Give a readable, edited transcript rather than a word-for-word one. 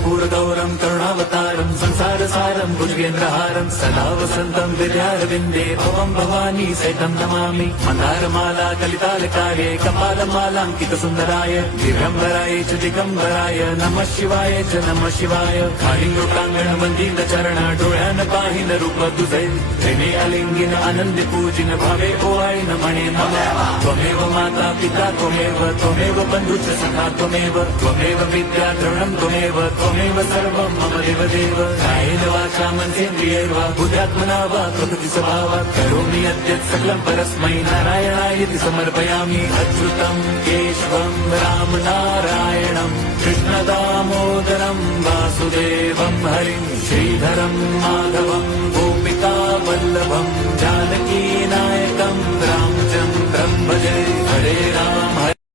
कर्पूरगौरं करुणावतारं संसारसारं भुजगेन्द्रहारं सदा वसन्तं विद्यारविन्दे भवं भवानी सहितं नमामि। मन्दारमाला कलितालकार्ये कपालमालाङ्कितसुन्दराय दिगम्बराय च दिगम्बराय नमः शिवाय च नमः शिवाय। कालिङ्गोटाङ्गणमन्दिरचरण डोळ्यान पाहिन रूप तुझे प्रेमे अलिंगिन आनंदे पूजिन भावे ओवाळीन म्हणे नमः। त्वमेव माता पिता त्वमेव बन्धुश्च सखा त्वमेव विद्या द्रविणं त्वमेव सर्वं मम देवदेव। कायेन वाचा मनसेन्द्रियैर्वा बुद्ध्यात्मना वा प्रकृति स्वभावात् करोमि यद्यत् सकलं परस्मै नारायणायति समर्पयामि। अच्युतं केशवं राम नारायणं कृष्णदामोदरं वासुदेवं हरिं श्रीधरं माधवं गोपिका वल्लभं जानकी नायकं रामचन्द्रं भजे। हरे राम